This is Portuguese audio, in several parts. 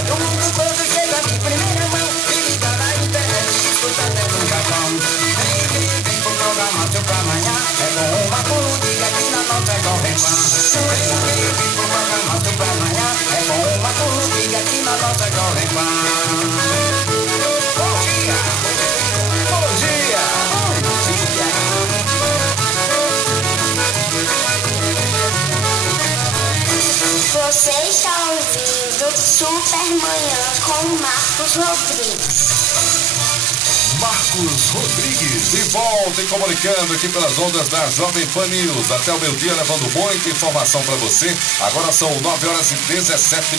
O mundo todo chega de primeira mão. E liga na internet, escuta até no Japão. Vem pro programa seu pra amanhã. É bom uma colunga aqui na nossa Jovem Pan. Vem pro programa seu pra amanhã. É bom uma colunga aqui na nossa Jovem Pan. Bom dia! Bom dia! Bom dia! Você está ouvindo Supermanhã com Marcos Rodrigues. Marcos Rodrigues, de volta e comunicando aqui pelas ondas da Jovem Pan News. Até o meio-dia, levando muita informação para você. Agora são 9h17,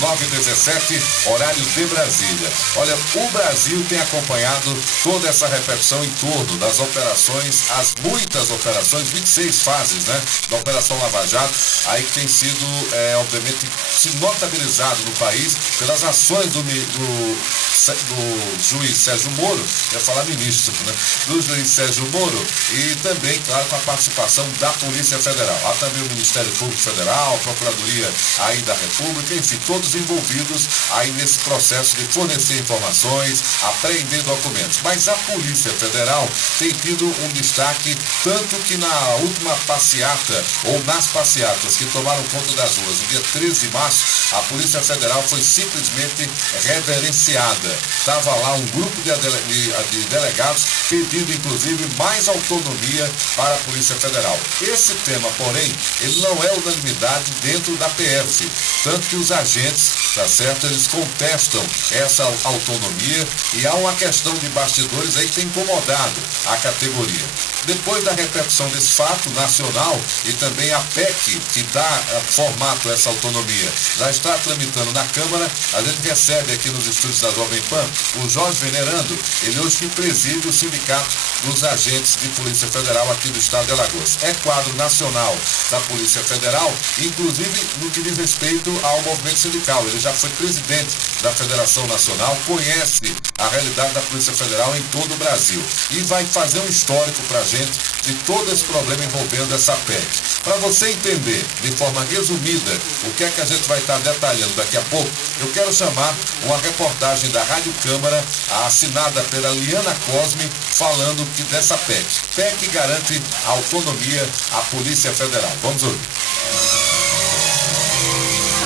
9h17, horário de Brasília. Olha, o Brasil tem acompanhado toda essa repercussão em torno das operações, as muitas operações, 26 fases, né, da Operação Lava Jato, aí que tem sido, obviamente, se notabilizado no país pelas ações do juiz Sérgio Moro, ia falar ministro, né? Do juiz Sérgio Moro e também, claro, com a participação da Polícia Federal. Há também o Ministério Público Federal, a Procuradoria aí da República, enfim, todos envolvidos aí nesse processo de fornecer informações, apreender documentos. Mas a Polícia Federal tem tido um destaque, tanto que na última passeata, ou nas passeatas que tomaram conta das ruas, no dia 13 de março, a Polícia Federal foi simplesmente reverenciada. Estava lá um grupo de delegados pedindo, inclusive, mais autonomia para a Polícia Federal. Esse tema, porém, ele não é unanimidade dentro da PF, tanto que os agentes, tá certo, eles contestam essa autonomia e há uma questão de bastidores aí que tem incomodado a categoria. Depois da repercussão desse fato nacional e também a PEC, que dá formato a essa autonomia, já está tramitando na Câmara, a gente recebe aqui nos estúdios da Jovem Pan o Jorge Venerando, ele hoje que preside o Sindicato dos Agentes de Polícia Federal aqui do estado de Alagoas. É quadro nacional da Polícia Federal, inclusive no que diz respeito ao movimento sindical. Ele já foi presidente da Federação Nacional, conhece a realidade da Polícia Federal em todo o Brasil e vai fazer um histórico para a gente de todo esse problema envolvendo essa PEC. Para você entender de forma resumida o que é que a gente vai estar detalhando daqui a pouco, eu quero chamar uma reportagem da Rádio Câmara, assinada pela Liana Cosme, falando que dessa PEC. PEC garante autonomia à Polícia Federal. Vamos ouvir.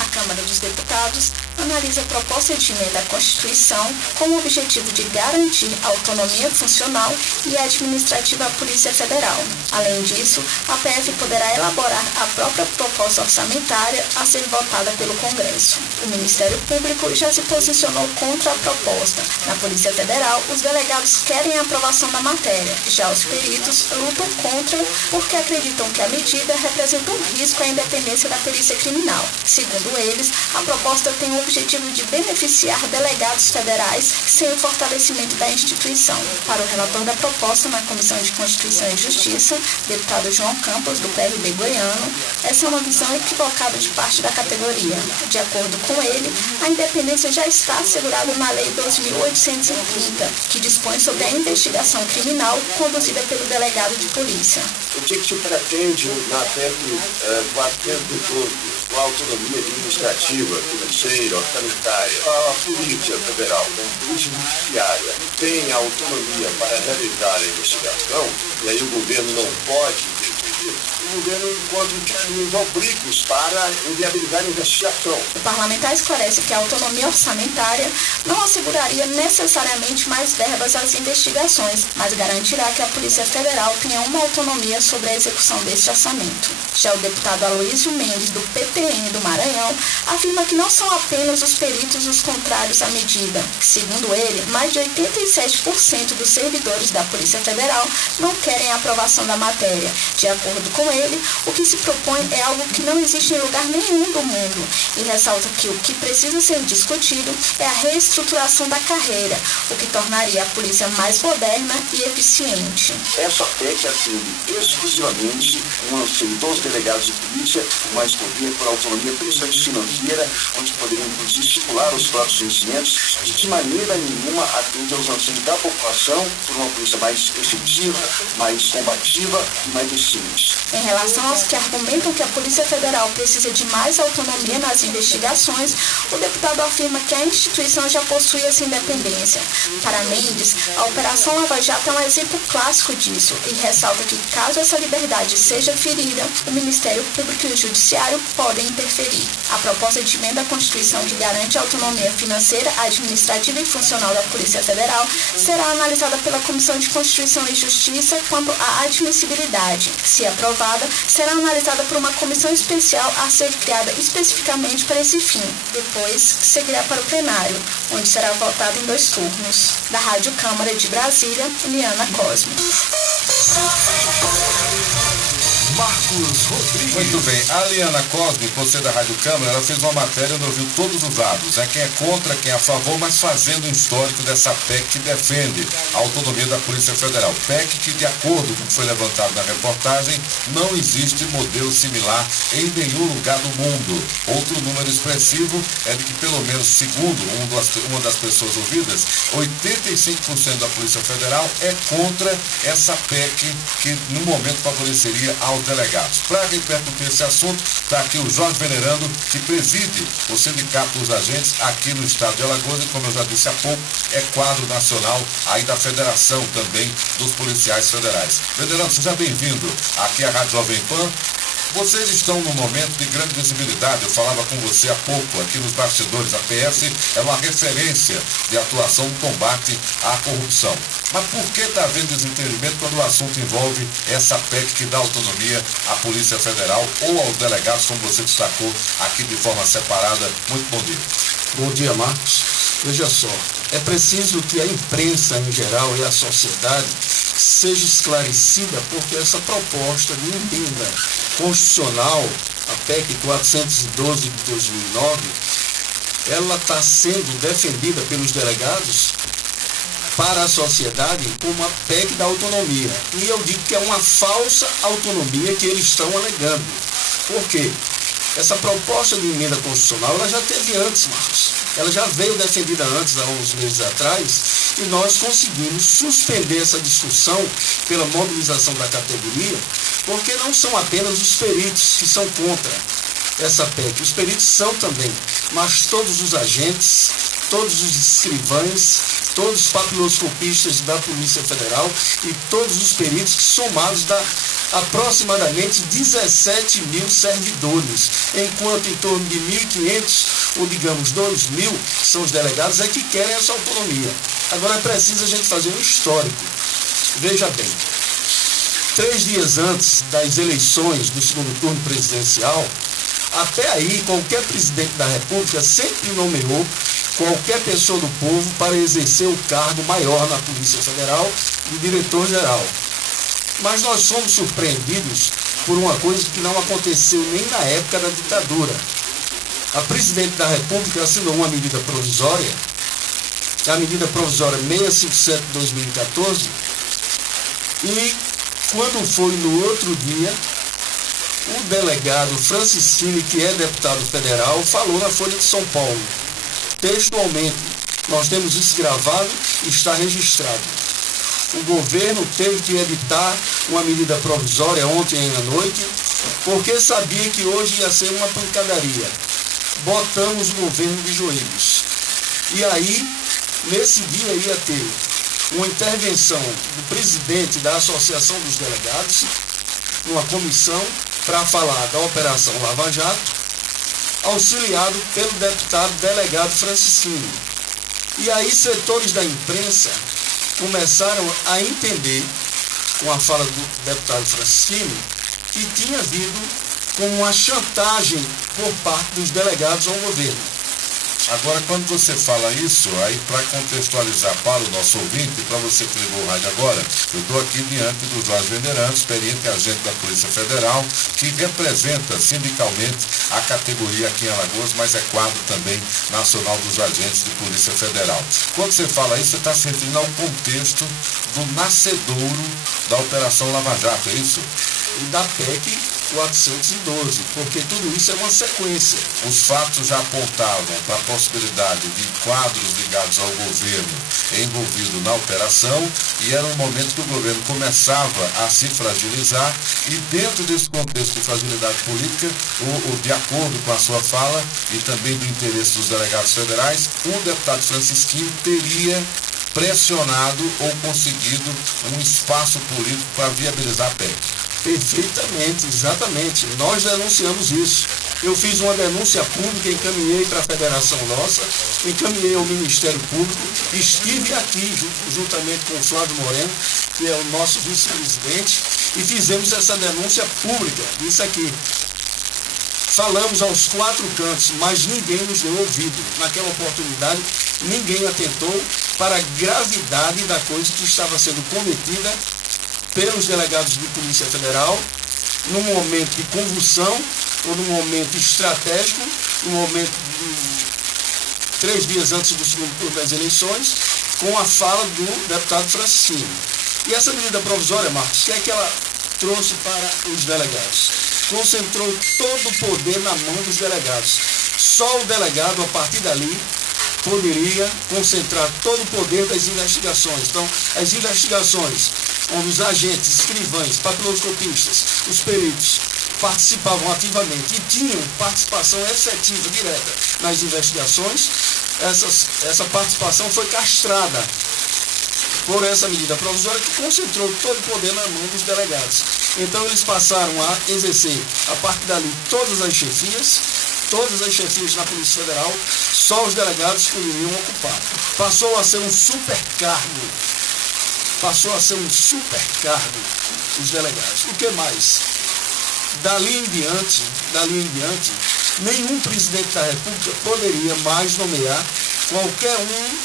A Câmara dos Deputados analisa a proposta de emenda à Constituição com o objetivo de garantir a autonomia funcional e administrativa à Polícia Federal. Além disso, a PF poderá elaborar a própria proposta orçamentária a ser votada pelo Congresso. O Ministério Público já se posicionou contra a proposta. Na Polícia Federal, os delegados querem a aprovação da matéria. Já os peritos lutam contra porque acreditam que a medida representa um risco à independência da perícia criminal. Segundo eles, a proposta tem o objetivo de beneficiar delegados federais sem o fortalecimento da instituição. Para o relator da proposta na Comissão de Constituição e Justiça, deputado João Campos, do PRB goiano, essa é uma visão equivocada de parte da categoria. De acordo com ele, a independência já está assegurada na Lei 2.830, que dispõe sobre a investigação criminal conduzida pelo delegado de polícia. O que se pretende na PEC 412? Com a autonomia administrativa, financeira, orçamentária, a Polícia Federal, como Polícia Judiciária, tem a autonomia para realizar a investigação, e aí o governo não pode interferir, o governo encontra os oblíquos para inviabilizar a investigação. O parlamentar esclarece que a autonomia orçamentária não asseguraria necessariamente mais verbas às investigações, mas garantirá que a Polícia Federal tenha uma autonomia sobre a execução deste orçamento. Já o deputado Aloísio Mendes, do PPN do Maranhão, afirma que não são apenas os peritos os contrários à medida. Segundo ele, mais de 87% dos servidores da Polícia Federal não querem a aprovação da matéria. De acordo com ele, o que se propõe é algo que não existe em lugar nenhum do mundo e ressalta que o que precisa ser discutido é a reestruturação da carreira, o que tornaria a polícia mais moderna e eficiente. Essa PEC atende exclusivamente um anseio dos delegados de polícia, mais poder por autonomia, principalmente financeira, onde poderiam inclusive estipular os próprios vencimentos e de maneira nenhuma atende aos anseios da população por uma polícia mais efetiva, mais combativa e mais eficiente. Em relação aos que argumentam que a Polícia Federal precisa de mais autonomia nas investigações, o deputado afirma que a instituição já possui essa independência. Para Mendes, a Operação Lava Jato é um exemplo clássico disso e ressalta que, caso essa liberdade seja ferida, o Ministério Público e o Judiciário podem interferir. A proposta de emenda à Constituição que garante a autonomia financeira, administrativa e funcional da Polícia Federal será analisada pela Comissão de Constituição e Justiça quanto à admissibilidade. Se aprovada, será analisada por uma comissão especial a ser criada especificamente para esse fim. Depois, seguirá para o plenário, onde será votado em 2 turnos. Da Rádio Câmara de Brasília, Liana Cosme. Marcos Rodrigues. Muito bem, a Liana Cosme, você da Rádio Câmara, ela fez uma matéria onde ouviu todos os lados, né? Quem é contra, quem é a favor, mas fazendo um histórico dessa PEC que defende a autonomia da Polícia Federal. PEC que, de acordo com o que foi levantado na reportagem, não existe modelo similar em nenhum lugar do mundo. Outro número expressivo é de que, pelo menos segundo uma das pessoas ouvidas, 85% da Polícia Federal é contra essa PEC que, no momento, favoreceria aos delegados. Para repercutir esse assunto, está aqui o Jorge Venerando, que preside o Sindicato dos Agentes aqui no estado de Alagoas e, como eu já disse há pouco, é quadro nacional aí da Federação também dos Policiais Federais. Venerando, seja bem-vindo aqui à Rádio Jovem Pan. Vocês estão num momento de grande visibilidade. Eu falava com você há pouco aqui nos bastidores. A PF é uma referência de atuação no combate à corrupção. Mas por que está havendo desentendimento quando o assunto envolve essa PEC que dá autonomia à Polícia Federal ou aos delegados, como você destacou aqui de forma separada? Muito bom dia. Bom dia, Marcos. Veja só, é preciso que a imprensa em geral e a sociedade seja esclarecida, porque essa proposta de emenda constitucional, a PEC 412 de 2009, ela está sendo defendida pelos delegados para a sociedade como a PEC da autonomia. E eu digo que é uma falsa autonomia que eles estão alegando. Por quê? Essa proposta de emenda constitucional, ela já teve antes, Marcos. Ela já veio defendida antes, há uns meses atrás, e nós conseguimos suspender essa discussão pela mobilização da categoria, porque não são apenas os peritos que são contra essa PEC. Os peritos são também, mas todos os agentes, todos os escrivães, todos os papiloscopistas da Polícia Federal e todos os peritos que somados dá aproximadamente 17 mil servidores, enquanto em torno de 1.500 ou digamos 2.000 que são os delegados é que querem essa autonomia. Agora é preciso a gente fazer um histórico. Veja bem, 3 dias antes das eleições do segundo turno presidencial, até aí qualquer presidente da República sempre nomeou qualquer pessoa do povo para exercer o cargo maior na Polícia Federal, o diretor-geral. Mas nós fomos surpreendidos por uma coisa que não aconteceu nem na época da ditadura. A presidente da República assinou uma medida provisória, a medida provisória 657 de 2014, e quando foi no outro dia, o delegado Francisquini, que é deputado federal, falou na Folha de São Paulo, textualmente, nós temos isso gravado e está registrado. O governo teve que editar uma medida provisória ontem à noite, porque sabia que hoje ia ser uma pancadaria. Botamos o governo de joelhos. E aí, nesse dia ia ter uma intervenção do presidente da Associação dos Delegados, numa comissão, para falar da Operação Lava Jato, auxiliado pelo deputado delegado Francisquini. E aí setores da imprensa começaram a entender, com a fala do deputado Francisquini, que tinha havido como uma chantagem por parte dos delegados ao governo. Agora, quando você fala isso, aí para contextualizar para o nosso ouvinte, para você que ligou o rádio agora, eu estou aqui diante do Jorge Venerando, experiente agente da Polícia Federal, que representa sindicalmente a categoria aqui em Alagoas, mas é quadro também nacional dos agentes de Polícia Federal. Quando você fala isso, você está se referindo ao contexto do nascedouro da Operação Lava Jato, é isso? e da PEC 412, porque tudo isso é uma sequência. Os fatos já apontavam para a possibilidade de quadros ligados ao governo envolvido na operação, e era um momento que o governo começava a se fragilizar, e dentro desse contexto de fragilidade política, de acordo com a sua fala e também do interesse dos delegados federais, o deputado Francisquinho teria pressionado ou conseguido um espaço político para viabilizar a PEC. Perfeitamente, exatamente. Nós denunciamos isso. Eu fiz uma denúncia pública, encaminhei para a federação nossa, encaminhei ao Ministério Público, estive aqui juntamente com o Flávio Moreno, que é o nosso vice-presidente, e fizemos essa denúncia pública, isso aqui. Falamos aos 4 cantos, mas ninguém nos deu ouvido. Naquela oportunidade, ninguém atentou para a gravidade da coisa que estava sendo cometida pelos delegados de Polícia Federal, num momento de convulsão, ou num momento estratégico, num momento de 3 dias antes do segundo turno das eleições, com a fala do deputado Francisquinho. E essa medida provisória, Marcos, o que é que ela trouxe para os delegados? Concentrou todo o poder na mão dos delegados. Só o delegado, a partir dali, poderia concentrar todo o poder das investigações. Então, as investigações onde os agentes, escrivães, papiloscopistas, os peritos participavam ativamente e tinham participação efetiva, direta, nas investigações, essa participação foi castrada por essa medida provisória que concentrou todo o poder na mão dos delegados. Então eles passaram a exercer, a partir dali, todas as chefias na Polícia Federal, só os delegados poderiam ocupar. Passou a ser um supercargo os delegados. O que mais? Dali em diante, nenhum presidente da República poderia mais nomear qualquer um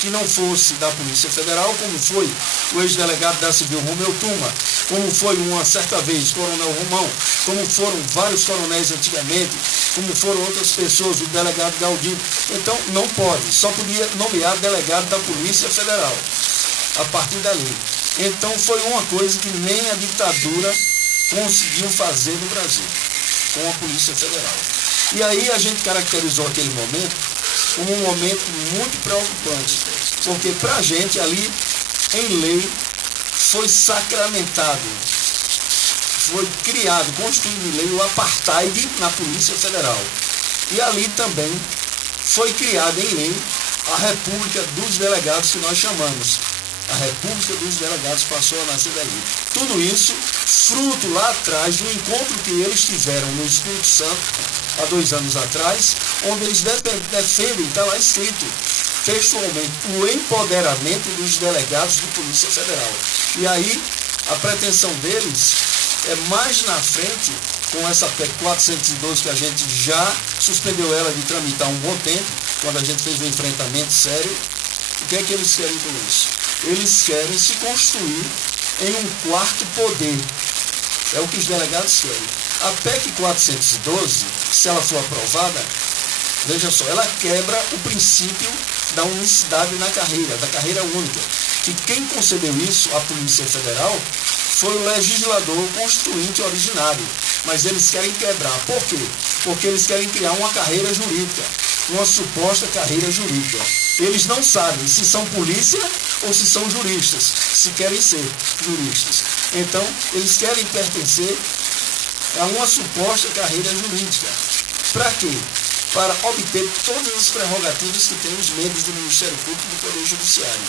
que não fosse da Polícia Federal, como foi o ex-delegado da Civil Romeu Tuma, como foi uma certa vez Coronel Romão, como foram vários coronéis antigamente, como foram outras pessoas, o delegado Galdino. Então, não pode, só podia nomear delegado da Polícia Federal, a partir dali. Então, foi uma coisa que nem a ditadura conseguiu fazer no Brasil, com a Polícia Federal. E aí a gente caracterizou aquele momento como um momento muito preocupante, porque para a gente ali, em lei, foi sacramentado, foi criado, constituído em lei o apartheid na Polícia Federal. E ali também foi criada em lei a República dos Delegados, que nós chamamos. A República dos Delegados passou a nascer daí. Tudo isso fruto lá atrás do encontro que eles tiveram no Espírito Santo, há 2 anos atrás, onde eles defendem, está lá escrito, textualmente, o empoderamento dos delegados de Polícia Federal. E aí, a pretensão deles é mais na frente, com essa PEC 412, que a gente já suspendeu ela de tramitar um bom tempo, quando a gente fez um enfrentamento sério. O que é que eles querem com isso? Eles querem se construir em um 4º poder. É o que os delegados querem. A PEC 412, se ela for aprovada, veja só, ela quebra o princípio da unicidade na carreira, da carreira única. Que quem concebeu isso, a Polícia Federal, foi o legislador constituinte originário. Mas eles querem quebrar. Por quê? Porque eles querem criar uma carreira jurídica, uma suposta carreira jurídica. Eles não sabem se são polícia ou se são juristas, se querem ser juristas. Então, eles querem pertencer a uma suposta carreira jurídica. Para quê? Para obter todas as prerrogativas que tem os membros do Ministério Público e do Poder Judiciário.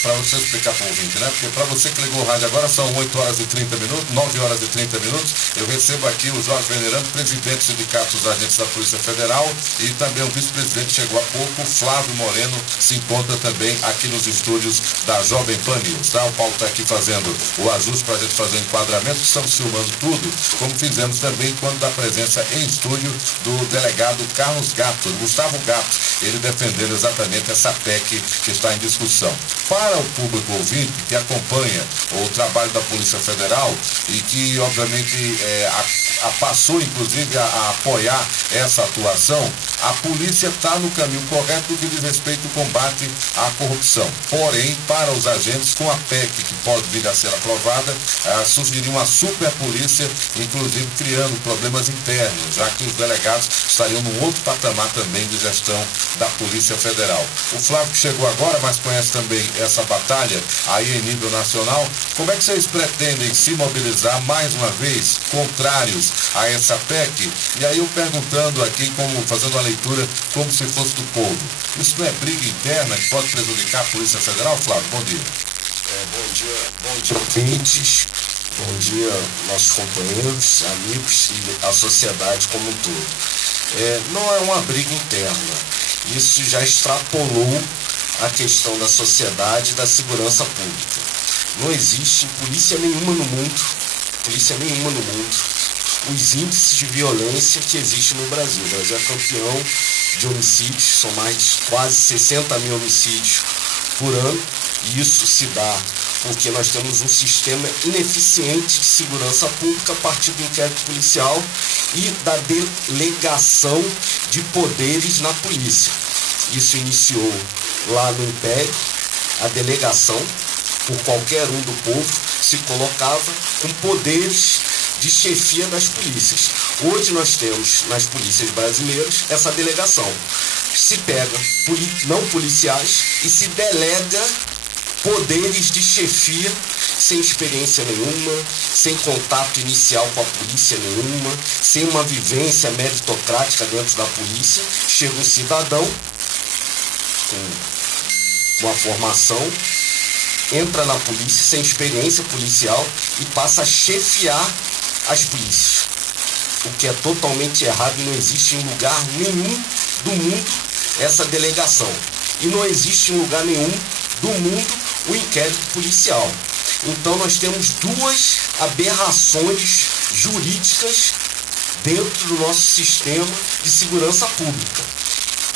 Para você explicar para o ouvinte, né? Porque para você que ligou o rádio agora, são 8 horas e 30 minutos, 9 horas e 30 minutos. Eu recebo aqui o Jorge Venerando, presidente do Sindicato dos Agentes da Polícia Federal, e também o vice-presidente, chegou há pouco, Flávio Moreno, se encontra também aqui nos estúdios da Jovem Pan News, tá? O Paulo está aqui fazendo o ajuste para a gente fazer o enquadramento, estamos filmando tudo, como fizemos também quando da presença em estúdio do delegado Carlos Gato, Gustavo Gato, ele defendendo exatamente essa PEC que está em discussão. Para o público ouvinte que acompanha o trabalho da Polícia Federal e que, obviamente, passou, inclusive, a apoiar essa atuação, a polícia está no caminho correto no que diz respeito ao combate à corrupção. Porém, para os agentes, com a PEC que pode vir a ser aprovada, surgiria uma super polícia, inclusive criando problemas internos, já que os delegados estariam num outro patamar também de gestão da Polícia Federal. O Flávio que chegou agora, mas conhece também essa batalha aí em nível nacional. Como é que vocês pretendem se mobilizar mais uma vez, contrários a essa PEC? E aí eu perguntando aqui, fazendo a leitura como se fosse do povo. Isso não é briga interna que pode prejudicar a Polícia Federal, Flávio? Bom dia. Bom dia, ouvintes. Bom dia, nossos companheiros, amigos e a sociedade como um todo. Não é uma briga interna. Isso já extrapolou a questão da sociedade e da segurança pública. Não existe polícia nenhuma no mundo, os índices de violência que existem no Brasil. O Brasil é campeão de homicídios, são mais de quase 60 mil homicídios por ano, e isso se dá porque nós temos um sistema ineficiente de segurança pública a partir do inquérito policial e da delegação de poderes na polícia. Isso iniciou lá no Império, a delegação, por qualquer um do povo, se colocava com poderes de chefia das polícias. Hoje nós temos nas polícias brasileiras essa delegação. Se pega não policiais e se delega poderes de chefia sem experiência nenhuma, sem contato inicial com a polícia nenhuma, sem uma vivência meritocrática dentro da polícia. Chega um cidadão com uma formação, entra na polícia sem experiência policial e passa a chefiar as polícias, o que é totalmente errado e não existe em lugar nenhum do mundo essa delegação. E não existe em lugar nenhum do mundo o inquérito policial. Então nós temos duas aberrações jurídicas dentro do nosso sistema de segurança pública.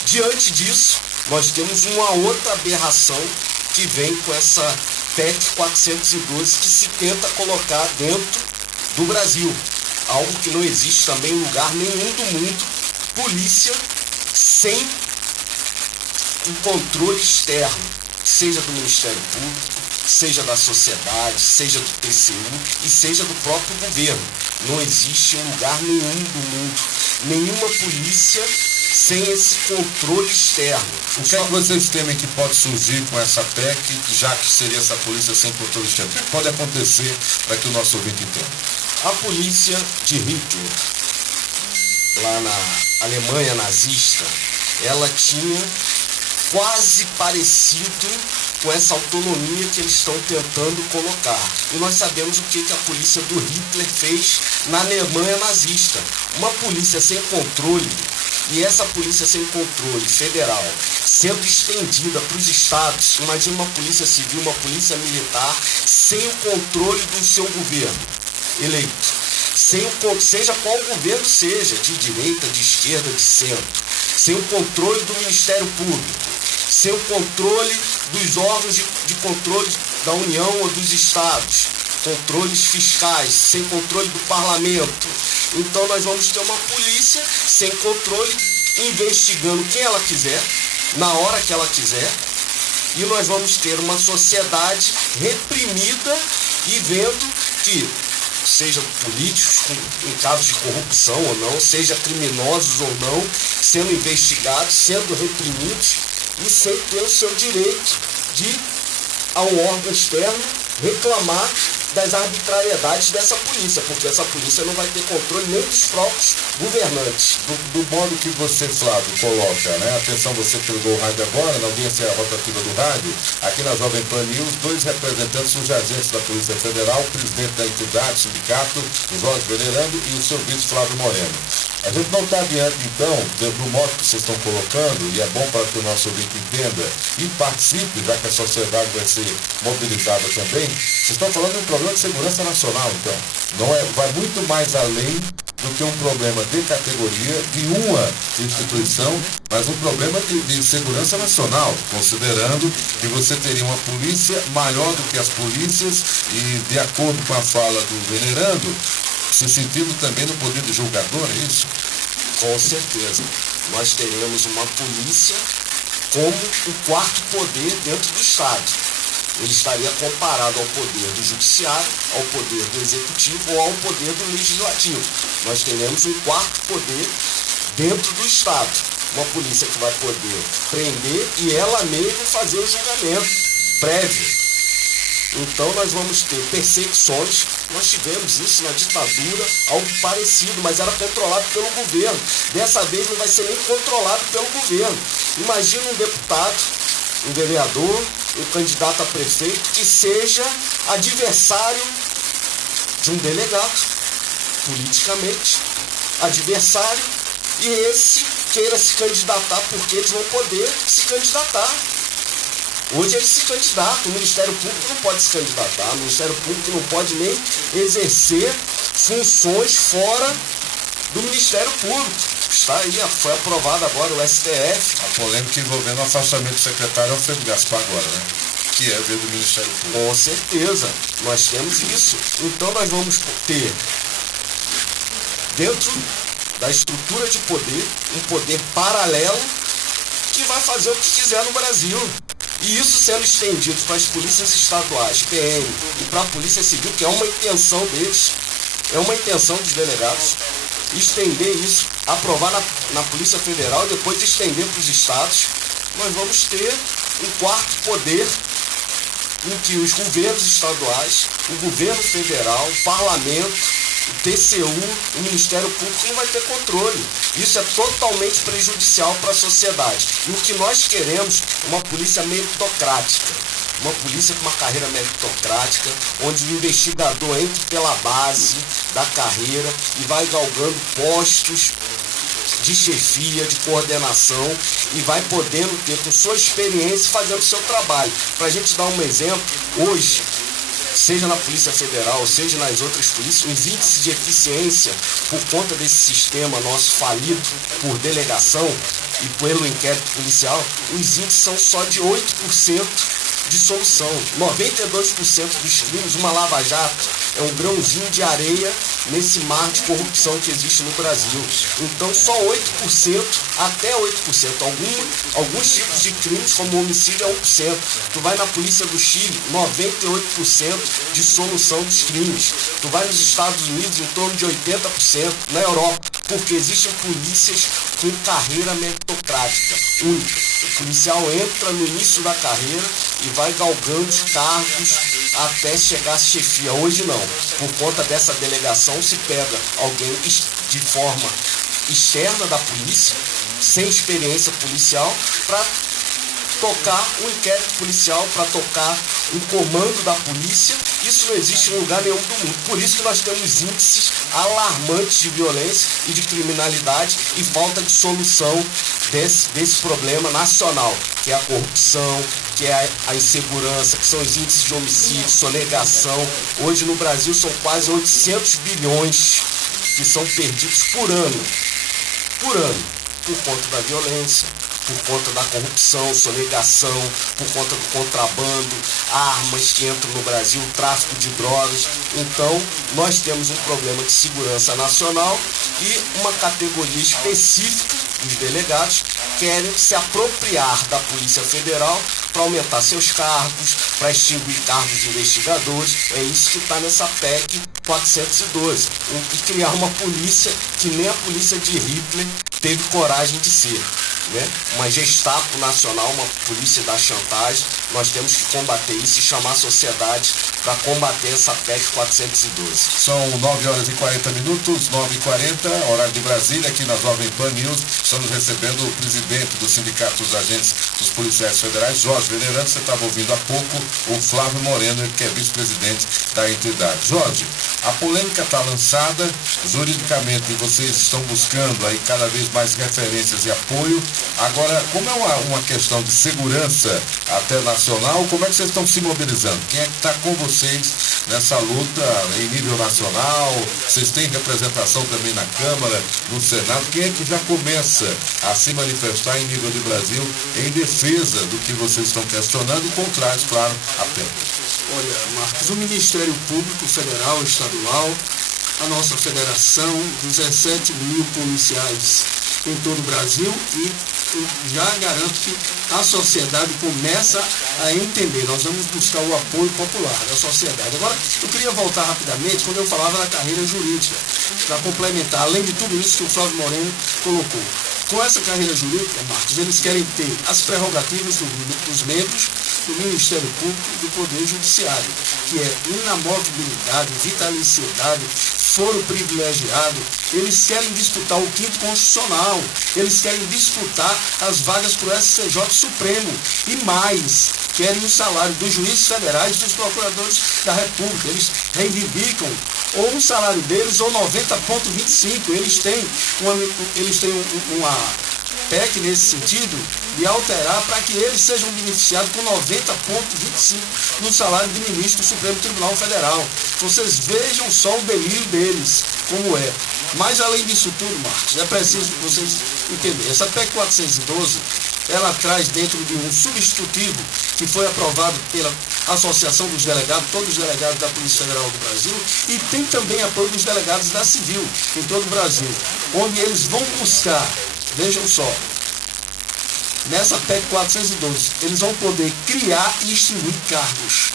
Diante disso, nós temos uma outra aberração que vem com essa PEC 412 que se tenta colocar dentro do Brasil, algo que não existe também em lugar nenhum do mundo, polícia sem um controle externo, seja do Ministério Público, seja da sociedade, seja do TCU e seja do próprio governo. Não existe em lugar nenhum do mundo nenhuma polícia sem esse controle externo. O que é que vocês temem que pode surgir com essa PEC, já que seria essa polícia sem controle externo? O que pode acontecer para que o nosso ouvinte entenda? A polícia de Hitler, lá na Alemanha nazista, ela tinha quase parecido com essa autonomia que eles estão tentando colocar. E nós sabemos o que a polícia do Hitler fez na Alemanha nazista. Uma polícia sem controle, e essa polícia sem controle federal sendo estendida para os estados. Imagina uma polícia civil, uma polícia militar sem o controle do seu governo eleito. Seja qual governo seja, de direita, de esquerda, de centro. Sem o controle do Ministério Público. Sem o controle dos órgãos de controle da União ou dos estados. Controles fiscais, sem controle do parlamento. Então nós vamos ter uma polícia sem controle, investigando quem ela quiser, na hora que ela quiser, e nós vamos ter uma sociedade reprimida e vendo que, seja políticos em casos de corrupção ou não, seja criminosos ou não, sendo investigados, sendo reprimidos e sem ter o seu direito de ir a um órgão externo reclamar das arbitrariedades dessa polícia, porque essa polícia não vai ter controle nem dos próprios governantes. Do modo que você, Flávio, coloca, né? Atenção, você que ligou o rádio agora, na audiência rotativa do rádio, aqui na Jovem Pan News, dois representantes dos agentes da Polícia Federal, o presidente da entidade, sindicato, Jorge Venerando, e o seu vice, Flávio Moreno. A gente não está adiante, então, do modo que vocês estão colocando, e é bom para que o nosso ouvinte entenda e participe, já que a sociedade vai ser mobilizada também. Vocês estão falando de um problema de segurança nacional, então. Não é, vai muito mais além do que um problema de categoria, de uma instituição, mas um problema de segurança nacional, considerando que você teria uma polícia maior do que as polícias e, de acordo com a fala do Venerando, se sentindo também no poder do julgador, é isso? Com certeza. nós teremos uma polícia como o quarto poder dentro do Estado. Ele estaria comparado ao poder do judiciário, ao poder do executivo ou ao poder do legislativo. Nós teremos um quarto poder dentro do Estado. Uma polícia que vai poder prender e ela mesma fazer o julgamento prévio. Então nós vamos ter perseguições. Nós tivemos isso na ditadura, algo parecido, mas era controlado pelo governo. Dessa vez não vai ser nem controlado pelo governo. Imagina um deputado, um vereador, um candidato a prefeito que seja adversário de um delegado, politicamente, adversário, e esse queira se candidatar porque eles vão poder se candidatar. Hoje eles se candidatam, o Ministério Público não pode se candidatar, o Ministério Público não pode nem exercer funções fora do Ministério Público. Está aí, foi aprovado agora o STF. A polêmica envolvendo o afastamento do secretário Alfredo Gaspar agora, né? Que é ver do Ministério Público. Com certeza, nós temos isso. Então nós vamos ter, dentro da estrutura de poder, um poder paralelo que vai fazer o que quiser no Brasil. E isso sendo estendido para as polícias estaduais, PM, e para a Polícia Civil, que é uma intenção deles, é uma intenção dos delegados, estender isso, aprovar na Polícia Federal e depois estender para os estados. Nós vamos ter um quarto poder em que os governos estaduais, o governo federal, o parlamento, o TCU, o Ministério Público não vai ter controle. Isso é totalmente prejudicial para a sociedade. E o que nós queremos é uma polícia meritocrática. Uma polícia com uma carreira meritocrática, onde o investigador entra pela base da carreira e vai galgando postos de chefia, de coordenação, e vai podendo ter com sua experiência fazendo o seu trabalho. Para a gente dar um exemplo, hoje, seja na Polícia Federal, seja nas outras polícias, os índices de eficiência, por conta desse sistema nosso falido por delegação e pelo inquérito policial, os índices são só de 8% de solução. 92% dos crimes, uma lava-jato, é um grãozinho de areia nesse mar de corrupção que existe no Brasil. Então só 8%, até 8%, alguns tipos de crimes, como homicídio, é 1%. Tu vai na Polícia do Chile, 98% de solução dos crimes. Tu vai nos Estados Unidos, em torno de 80%. Na Europa, porque existem polícias com carreira meritocrática única. O policial entra no início da carreira e vai galgando os cargos até chegar à chefia. Hoje não. Por conta dessa delegação se pega alguém de forma externa da polícia, sem experiência policial, para tocar um inquérito policial, para tocar um comando da polícia. Isso não existe em lugar nenhum do mundo. Por isso que nós temos índices alarmantes de violência e de criminalidade e falta de solução desse problema nacional, que é a corrupção, que é a insegurança, que são os índices de homicídio, sonegação. Hoje no Brasil são quase 800 bilhões que são perdidos por ano, por conta da violência, por conta da corrupção, sonegação, por conta do contrabando, armas que entram no Brasil, tráfico de drogas. Então, nós temos um problema de segurança nacional e uma categoria específica dos delegados querem se apropriar da Polícia Federal para aumentar seus cargos, para extinguir cargos de investigadores. É isso que está nessa PEC 412. E criar uma polícia que nem a polícia de Hitler teve coragem de ser. Uma Gestapo nacional, uma polícia da chantagem. Nós temos que combater isso e chamar a sociedade para combater essa PEC 412. São 9h40, 9h40, horário de Brasília, aqui na Jovem Pan News. Estamos recebendo o presidente do Sindicato dos Agentes dos Policiais Federais, Jorge Venerando. Você estava ouvindo há pouco o Flávio Moreno, que é vice-presidente da entidade. Jorge, a polêmica está lançada, juridicamente vocês estão buscando aí cada vez mais referências e apoio. Agora, como é uma questão de segurança até nacional, como é que vocês estão se mobilizando? Quem é que está com vocês nessa luta em nível nacional? Vocês têm representação também na Câmara, no Senado? Quem é que já começa a se manifestar em nível de Brasil em defesa do que vocês estão questionando e contrários, claro, a PEC? Olha, Marcos, o Ministério Público Federal, Estadual, a nossa federação, 17 mil policiais em todo o Brasil e já garanto que a sociedade começa a entender. Nós vamos buscar o apoio popular da sociedade. Agora, eu queria voltar rapidamente quando eu falava da carreira jurídica, para complementar, além de tudo isso que o Flávio Moreno colocou. Com essa carreira jurídica, Marcos, eles querem ter as prerrogativas dos membros do Ministério Público e do Poder Judiciário, que é inamovibilidade, vitaliciedade, foro privilegiado. Eles querem disputar o 5º Constitucional, eles querem disputar as vagas para o STJ Supremo e mais, querem o salário dos juízes federais e dos procuradores da República. Eles reivindicam ou o salário deles ou 90,25. Eles têm uma PEC nesse sentido de alterar para que eles sejam beneficiados com 90,25 no salário de ministro do Supremo Tribunal Federal. Vocês vejam só o delírio deles, como é. Mas além disso tudo, Marcos, é preciso vocês entenderem. Essa PEC 412, ela traz dentro de um substitutivo que foi aprovado pela Associação dos Delegados, todos os delegados da Polícia Federal do Brasil, e tem também apoio dos delegados da Civil em todo o Brasil, onde eles vão buscar, vejam só, nessa PEC 412, eles vão poder criar e extinguir cargos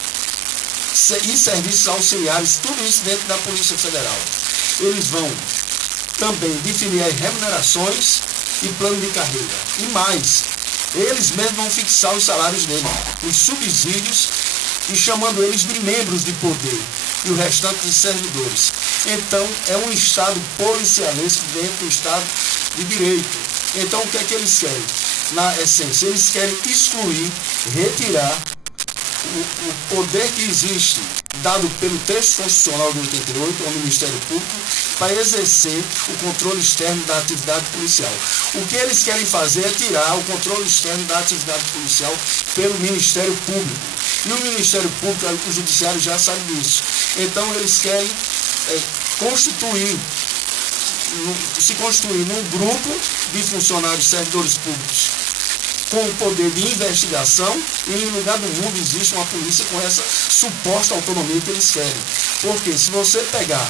e serviços auxiliares, tudo isso dentro da Polícia Federal. Eles vão também definir as remunerações e plano de carreira. E mais, eles mesmos vão fixar os salários deles, os subsídios, e chamando eles de membros de poder e o restante de servidores. Então, é um Estado policialesco dentro do Estado de Direito. Então, o que é que eles querem? Na essência, eles querem excluir, retirar o poder que existe, dado pelo texto constitucional de 88, ao Ministério Público, para exercer o controle externo da atividade policial. O que eles querem fazer é tirar o controle externo da atividade policial pelo Ministério Público. E o Ministério Público, o Judiciário já sabe disso. Então, eles querem se constituir num grupo de funcionários servidores públicos com o poder de investigação, e em lugar do mundo existe uma polícia com essa suposta autonomia que eles querem. Porque se você pegar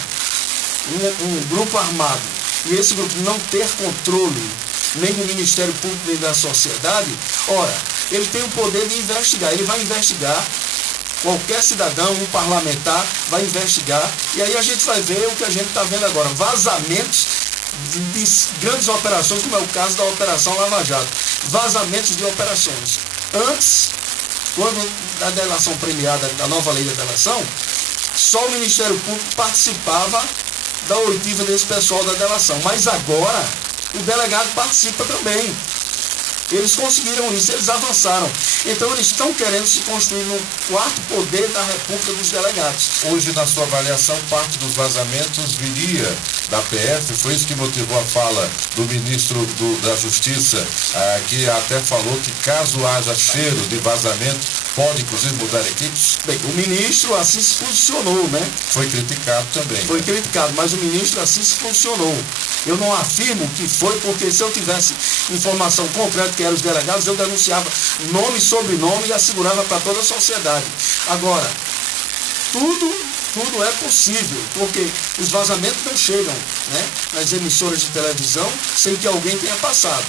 um grupo armado e esse grupo não ter controle nem do Ministério Público nem da sociedade, ora, ele tem o poder de investigar. Ele vai investigar, qualquer cidadão, um parlamentar vai investigar, e aí a gente vai ver o que a gente está vendo agora, vazamentos de grandes operações, como é o caso da Operação Lava Jato, vazamentos de operações. Antes, quando da delação premiada, da nova lei da delação, só o Ministério Público participava da oitiva desse pessoal da delação, mas agora o delegado participa também. Eles conseguiram isso, eles avançaram. Então eles estão querendo se construir no 4º poder da República dos Delegados. Hoje, na sua avaliação, parte dos vazamentos viria da PF, foi isso que motivou a fala do ministro da Justiça, que até falou que caso haja cheiro de vazamento, pode inclusive mudar equipes? Bem, o ministro assim se posicionou, né? Foi criticado também. Foi criticado, mas o ministro assim se posicionou. Eu não afirmo que foi, porque se eu tivesse informação concreta que eram os delegados, eu denunciava nome e sobrenome e assegurava para toda a sociedade. Agora, tudo é possível, porque os vazamentos não chegam, né, nas emissoras de televisão sem que alguém tenha passado.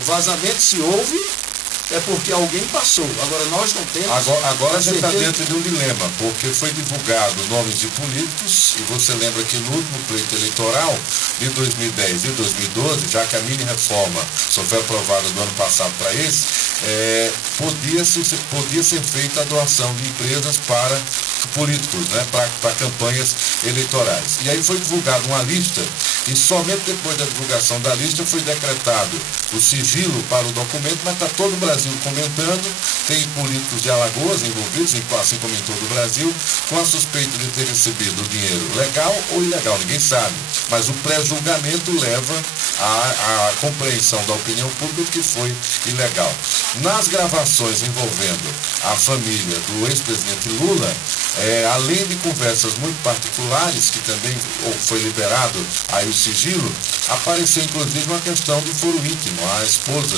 O vazamento, se houve, é porque alguém passou. Agora nós não temos. Agora a gente está dentro de um dilema, porque foi divulgado nomes de políticos, e você lembra que no último pleito eleitoral de 2010 e 2012, já que a mini reforma só foi aprovada no ano passado para esse, podia ser feita a doação de empresas para políticos, né, para campanhas eleitorais. E aí foi divulgada uma lista, e somente depois da divulgação da lista foi decretado o sigilo para o documento, mas está todo o Brasil comentando, tem políticos de Alagoas envolvidos, assim como em todo o Brasil, com a suspeita de ter recebido dinheiro legal ou ilegal, ninguém sabe. Mas o pré-julgamento leva à compreensão da opinião pública que foi ilegal. Nas gravações envolvendo a família do ex-presidente Lula, além de conversas muito particulares, que também foi liberado aí o sigilo, apareceu inclusive uma questão de foro íntimo. A esposa,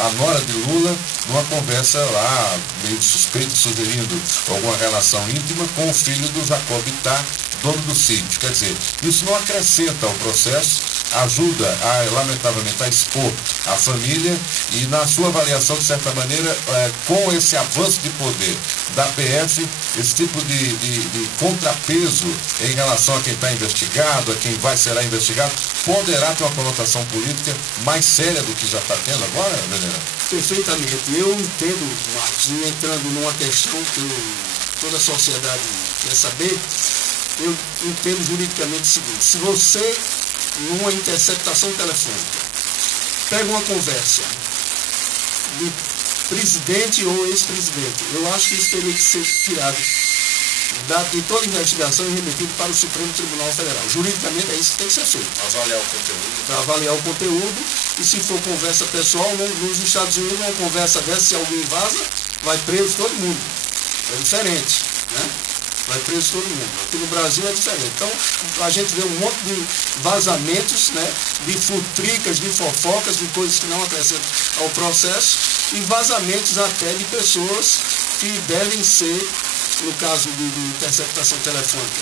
a nora de Lula, numa conversa lá, meio suspeita, sugerindo alguma relação íntima com o filho do Jacob Ittar, dono do sítio. Quer dizer, isso não acrescenta ao processo, ajuda, lamentavelmente, a expor a família e, na sua avaliação, de certa maneira, com esse avanço de poder da PF, esse tipo de contrapeso em relação a quem está investigado, a quem será investigado, poderá ter uma conotação política mais séria do que já está tendo agora, Venera? Perfeitamente. Eu entendo, Marcos, entrando numa questão que toda a sociedade quer saber, eu entendo juridicamente o seguinte: se você, numa interceptação telefônica, pega uma conversa de presidente ou ex-presidente, eu acho que isso teria que ser tirado de toda investigação e remetido para o Supremo Tribunal Federal. Juridicamente é isso que tem que ser feito. Avaliar o conteúdo. Para avaliar o conteúdo, e se for conversa pessoal, nos Estados Unidos, uma conversa dessa, se alguém vaza, vai preso todo mundo. É diferente, né? Vai preso todo mundo. Aqui no Brasil é diferente. Então, a gente vê um monte de vazamentos, né? De futricas, de fofocas, de coisas que não acrescentam ao processo, e vazamentos até de pessoas que devem ser, no caso de interceptação telefônica,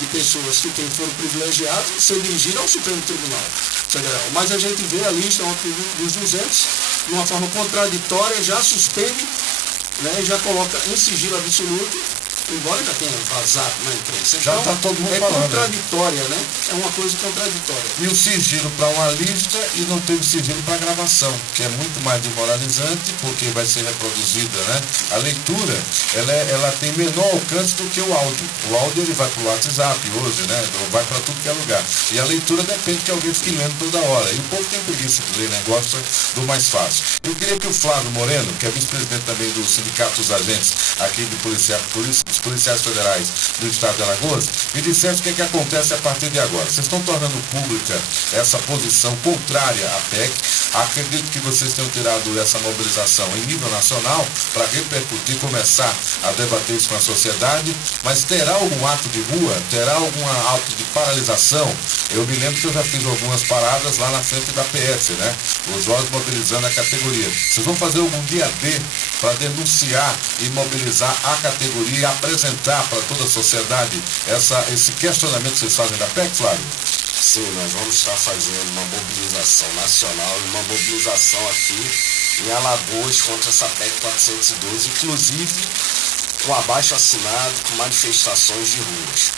de pessoas que foram privilegiadas, ser dirigidas ao Supremo Tribunal Federal. Mas a gente vê a lista dos 200, de uma forma contraditória, já suspende, né, e já coloca em sigilo absoluto, embora já tenha vazado na imprensa. Já está todo mundo falando. É contraditória, né? É uma coisa contraditória. E o sigilo para uma lista e não teve sigilo para gravação, que é muito mais desmoralizante, porque vai ser reproduzida, né? A leitura, ela tem menor alcance do que o áudio. O áudio ele vai para o WhatsApp hoje, né? Vai para tudo que é lugar. E a leitura depende que alguém fique lendo toda hora. E o povo tem preguiça de ler, né? Gosta do mais fácil. Eu queria que o Flávio Moreno, que é vice-presidente também do Sindicato dos Agentes aqui de dos policiais federais do estado de Alagoas, me dissesse o que acontece a partir de agora. Vocês estão tornando pública essa posição contrária à PEC. Acredito que vocês tenham tirado essa mobilização em nível nacional para repercutir, começar a debater isso com a sociedade, mas terá algum ato de rua? Terá algum ato de paralisação? Eu me lembro que eu já fiz algumas paradas lá na frente da PF, né? Os jovens mobilizando a categoria. Vocês vão fazer algum dia D para denunciar e mobilizar a categoria e apresentar para toda a sociedade esse questionamento que vocês fazem da PEC, Flávio? Sim, nós vamos estar fazendo uma mobilização nacional e uma mobilização aqui em Alagoas contra essa PEC 412, inclusive com abaixo assinado, com manifestações de ruas.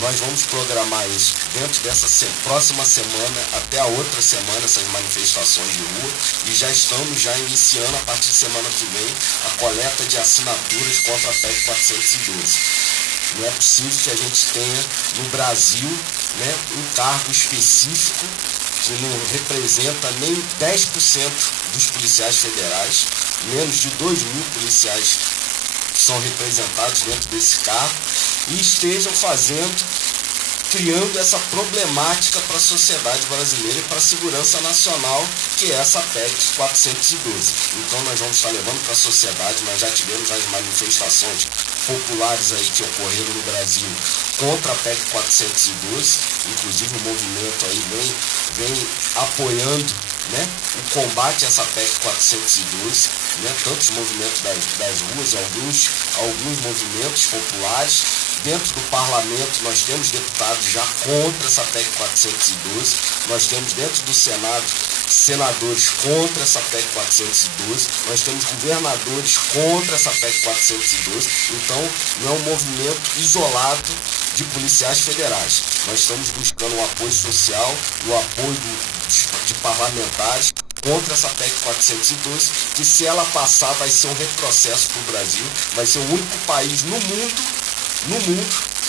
Nós vamos programar isso dentro dessa próxima semana até a outra semana, essas manifestações de rua, e já estamos iniciando a partir de semana que vem a coleta de assinaturas contra a PEC 412. Não é possível que a gente tenha no Brasil, né, um cargo específico que não representa nem 10% dos policiais federais, menos de 2.000 policiais que são representados dentro desse cargo, e estejam criando essa problemática para a sociedade brasileira e para a segurança nacional, que é essa PEC 412. Então nós vamos estar levando para a sociedade, nós já tivemos as manifestações populares aí que ocorreram no Brasil contra a PEC 412, inclusive o movimento aí vem apoiando, né, o combate a essa PEC 412, né, tanto os movimentos das ruas, alguns movimentos populares. Dentro do parlamento nós temos deputados já contra essa PEC 412, nós temos dentro do Senado senadores contra essa PEC 412, nós temos governadores contra essa PEC 412, então não é um movimento isolado de policiais federais. Nós estamos buscando o apoio social, o apoio de parlamentares contra essa PEC 412, que se ela passar vai ser um retrocesso para o Brasil, vai ser o único país no mundo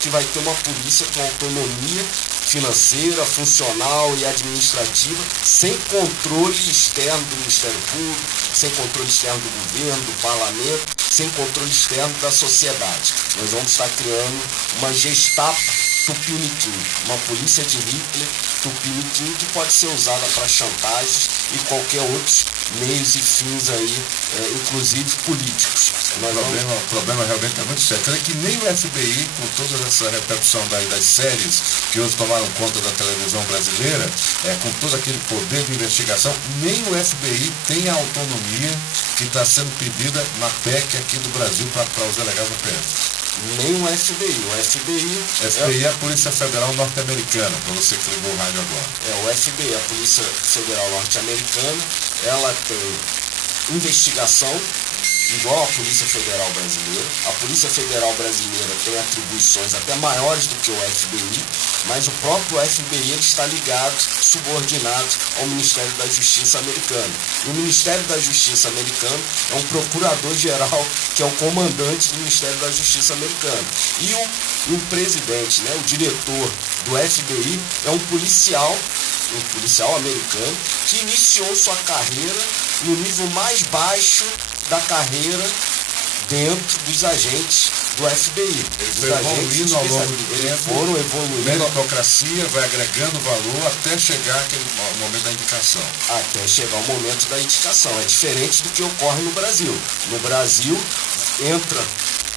que vai ter uma polícia com autonomia financeira, funcional e administrativa, sem controle externo do Ministério Público, sem controle externo do governo, do parlamento, sem controle externo da sociedade. Nós vamos estar criando uma Gestapo Tupiniquim, uma polícia de Hitler Tupiniquim, que pode ser usada para chantagens e qualquer outros meios e fins aí, inclusive políticos. O problema realmente é muito sério. Que nem o FBI, com toda essa repercussão das séries que hoje tomaram conta da televisão brasileira, com todo aquele poder de investigação, nem o FBI tem a autonomia que está sendo pedida na PEC aqui do Brasil para os delegados da PF. Nem o FBI. O FBI FBI é a Polícia Federal Norte-Americana, para você que ligou o rádio agora. o FBI, a Polícia Federal Norte-Americana, ela tem investigação igual à Polícia Federal Brasileira. A Polícia Federal Brasileira tem atribuições até maiores do que o FBI, mas o próprio FBI ele está ligado, subordinado ao Ministério da Justiça americano. E o Ministério da Justiça americano é um procurador-geral, que é o comandante do Ministério da Justiça americano. E o presidente, né, o diretor do FBI, é um policial americano que iniciou sua carreira no nível mais baixo da carreira dentro dos agentes do FBI. Eles evoluindo ao longo do tempo, foram evoluindo. Meritocracia vai agregando valor até chegar aquele momento da indicação. Até chegar o momento da indicação. É diferente do que ocorre no Brasil. No Brasil, entra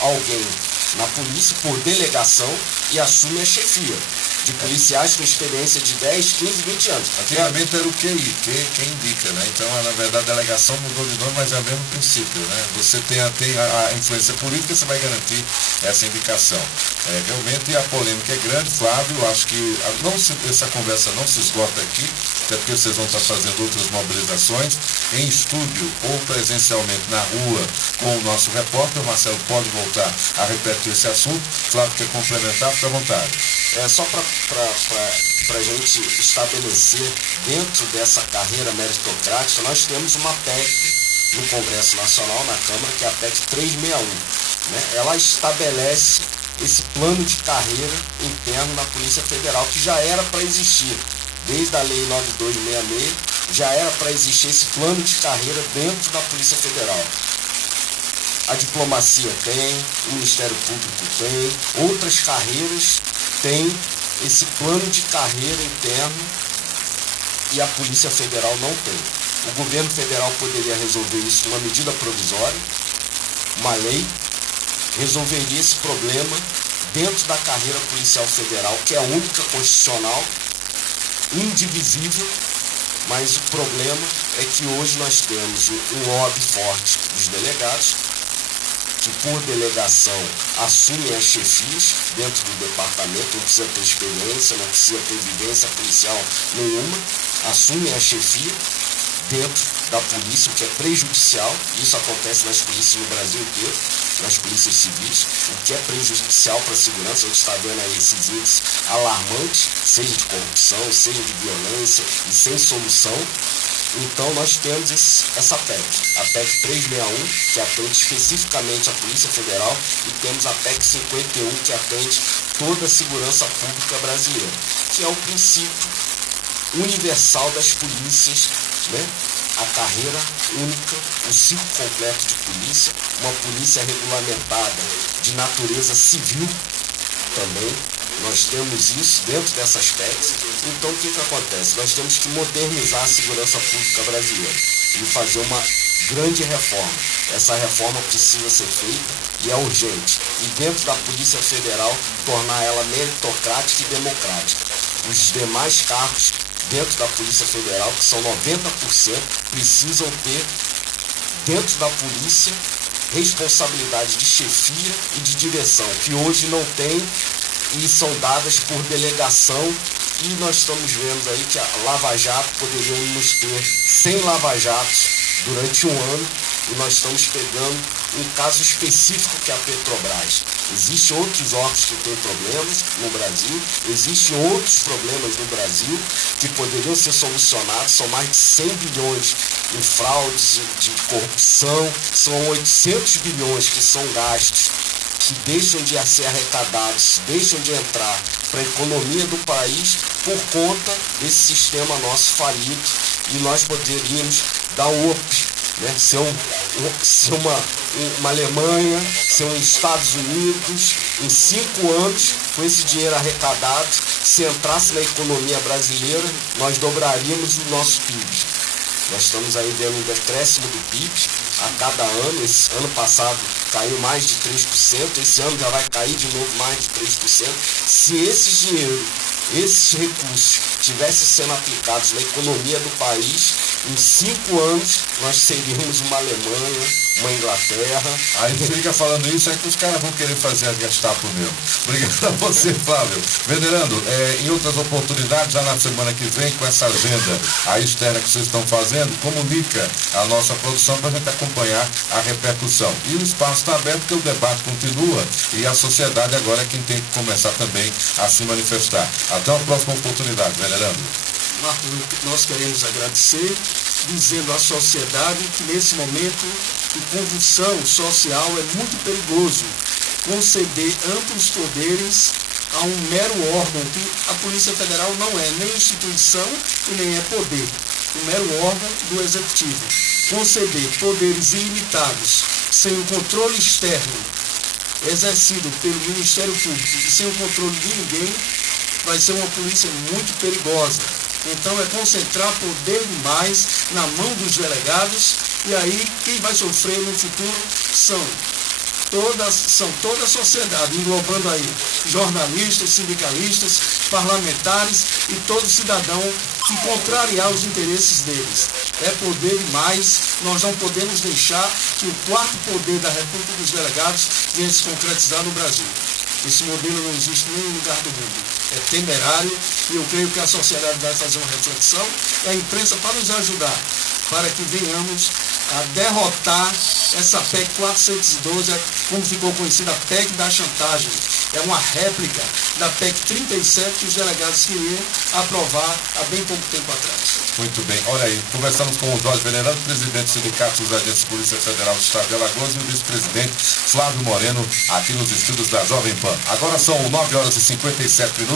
alguém na polícia por delegação e assume a chefia de policiais com experiência de 10, 15, 20 anos. Antigamente era o QI, quem indica, né? Então, na verdade, a delegação mudou de nome, mas é o mesmo princípio, né? Você tem a influência política, você vai garantir essa indicação. Realmente a polêmica é grande, Flávio, eu acho que essa conversa não se esgota aqui, até porque vocês vão estar fazendo outras mobilizações em estúdio ou presencialmente na rua com o nosso repórter. O Marcelo pode voltar a repetir esse assunto. Flávio quer complementar, fica à vontade. Só para a gente estabelecer dentro dessa carreira meritocrática, nós temos uma PEC no Congresso Nacional, na Câmara, que é a PEC 361. Né? Ela estabelece esse plano de carreira interno na Polícia Federal, que já era para existir. Desde a Lei 9266, já era para existir esse plano de carreira dentro da Polícia Federal. A diplomacia tem, o Ministério Público tem, outras carreiras têm esse plano de carreira interno e a Polícia Federal não tem. O governo federal poderia resolver isso com uma medida provisória, uma lei, resolveria esse problema dentro da carreira policial federal, que é a única constitucional, indivisível, mas o problema é que hoje nós temos um lobby forte dos delegados, que por delegação assumem as chefias dentro do departamento, não precisa ter experiência, não precisa ter vivência policial nenhuma, assumem a chefia dentro da polícia, o que é prejudicial. Isso acontece nas polícias no Brasil inteiro, nas polícias civis, o que é prejudicial para a segurança. A gente está vendo aí esses índices alarmantes, seja de corrupção, seja de violência, e sem solução. Então nós temos essa PEC, a PEC 361, que atende especificamente a Polícia Federal, e temos a PEC 51, que atende toda a segurança pública brasileira, que é o princípio universal das polícias, né? A carreira única, o ciclo completo de polícia, uma polícia regulamentada de natureza civil também. Nós temos isso dentro dessas PECs. Então o que acontece? Nós temos que modernizar a segurança pública brasileira e fazer uma grande reforma. Essa reforma precisa ser feita e é urgente. E dentro da Polícia Federal, tornar ela meritocrática e democrática. Os demais cargos dentro da Polícia Federal, que são 90%, precisam ter dentro da polícia responsabilidade de chefia e de direção, que hoje não tem e são dadas por delegação. E nós estamos vendo aí que a Lava Jato poderíamos ter 100 Lava Jatos durante um ano, e nós estamos pegando um caso específico, que é a Petrobras. Existem outros órgãos que têm problemas no Brasil, existem outros problemas no Brasil que poderiam ser solucionados. São mais de 100 bilhões em fraudes de corrupção, são 800 bilhões que são gastos, que deixam de ser arrecadados, deixam de entrar para a economia do país por conta desse sistema nosso falido. E nós poderíamos dar um up, né? Ser uma Alemanha, ser um Estados Unidos, em 5 anos, com esse dinheiro arrecadado, se entrasse na economia brasileira, nós dobraríamos o nosso PIB. Nós estamos aí vendo um decréscimo do PIB a cada ano. Esse ano passado caiu mais de 3%, esse ano já vai cair de novo mais de 3%. Se esse dinheiro, esses recursos tivessem sendo aplicados na economia do país, em 5 anos nós seríamos uma Alemanha, uma Inglaterra. Aí você fica falando isso, é que os caras vão querer fazer a Gestapo mesmo. Obrigado a você, Flávio. Venerando, em outras oportunidades, já na semana que vem, com essa agenda aí externa que vocês estão fazendo, comunica a nossa produção para a gente acompanhar a repercussão. E o espaço está aberto porque o debate continua e a sociedade agora é quem tem que começar também a se manifestar. Até uma próxima oportunidade, venerando. Marcos, nós queremos agradecer, dizendo à sociedade que nesse momento de convulsão social é muito perigoso conceder amplos poderes a um mero órgão, que a Polícia Federal não é nem instituição e nem é poder, um mero órgão do Executivo. Conceder poderes ilimitados, sem o controle externo exercido pelo Ministério Público e sem o controle de ninguém, vai ser uma polícia muito perigosa. Então é concentrar poder demais na mão dos delegados, e aí quem vai sofrer no futuro são toda a sociedade, englobando aí jornalistas, sindicalistas, parlamentares e todo cidadão que contrariar os interesses deles. É poder demais, nós não podemos deixar que o quarto poder da República dos Delegados venha se concretizar no Brasil. Esse modelo não existe em nenhum lugar do mundo. É temerário, e eu creio que a sociedade vai fazer uma reflexão, e a imprensa para nos ajudar, para que venhamos a derrotar essa PEC 412, como ficou conhecida, a PEC da chantagem. É uma réplica da PEC 37 que os delegados queriam aprovar há bem pouco tempo atrás. Muito bem, olha aí, conversamos com o Jorge Venerando, presidente do Sindicato dos Agentes de Polícia Federal do Estado de Alagoas, e o vice-presidente Flávio Moreno, aqui nos estúdios da Jovem Pan. Agora são 9h57.